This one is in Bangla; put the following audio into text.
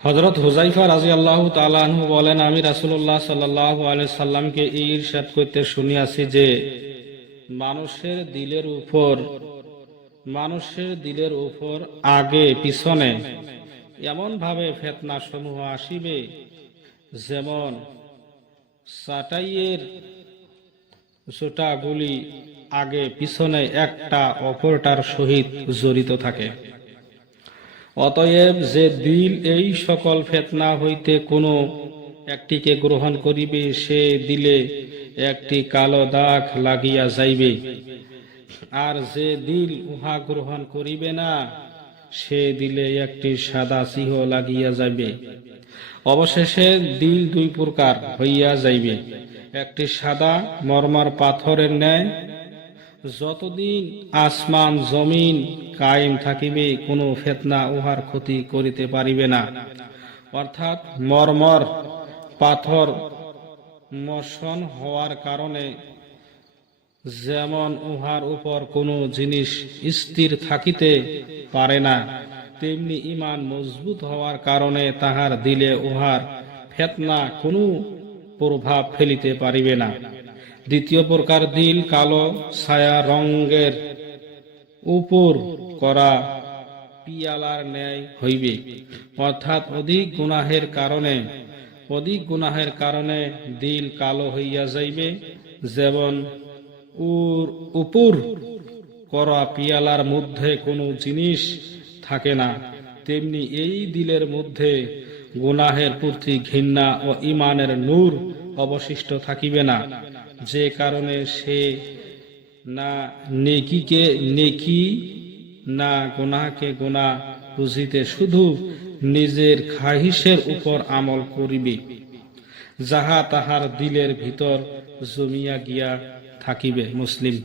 হযরত হুযায়ফা রাদিয়াল্লাহু তাআলা আনহু বলেন, আমি রাসূলুল্লাহ সাল্লাল্লাহু আলাইহি সাল্লামকে এই ইরশাদ করতে শুনিয়াছি যে মানুষের দিলের উপর আগে পিছনে এমন ভাবে ফিতনা সমূহ আসিবে, যেমন চাটাইয়ের চোটাগুলি আগে পিছনে একটা অপরটার সহিত জড়িত থাকে। অতএব যে দিল এই সকল ফিতনা হইতে কোনো একটিকে গ্রহণ করিবে, সে দিলে একটি কালো দাগ লাগিয়া যাইবে, আর যে দিল উহা গ্রহণ করিবে না, সে দিলে একটি সাদা চিহ্ন লাগিয়া যাইবে। অবশেষে দিল দুই প্রকার হইয়া যাইবে, একটি সাদা মরমর পাথরের ন্যায়। যতদিন আসমান জমিন কায়েম থাকিবে, কোনো ফিতনা উহার ক্ষতি করিতে পারিবে না। অর্থাৎ মরমর পাথর মসন হওয়ার কারণে যেমন উহার উপর কোনো জিনিস স্থির থাকিতে পারে না, তেমনি ঈমান মজবুত হওয়ার কারণে তাহার দিলে উহার ফিতনা কোনো প্রভাব ফেলিতে পারিবে না। দ্বিতীয় প্রকার দিল কালো ছায়া রঙের উপর করা পিয়ালার ন্যায় হইবে, অর্থাৎ অধিক গুনাহের কারণে দিল কালো হইয়া যাইবে। যেমন উপর করা পিয়ালার মধ্যে কোনো জিনিস থাকে না, তেমনি এই দিলের মধ্যে গুনাহের প্রতি ঘৃণা ও ঈমানের নূর অবশিষ্ট থাকিবে না, যে কারণে সে না নেকিকে নেকি না গুনাহকে গুনাহ বুঝিতে শুধু নিজের খাহিসের উপর আমল করিবে, যাহা তাহার দিলের ভিতর জমিয়া গিয়া থাকিবে। মুসলিম।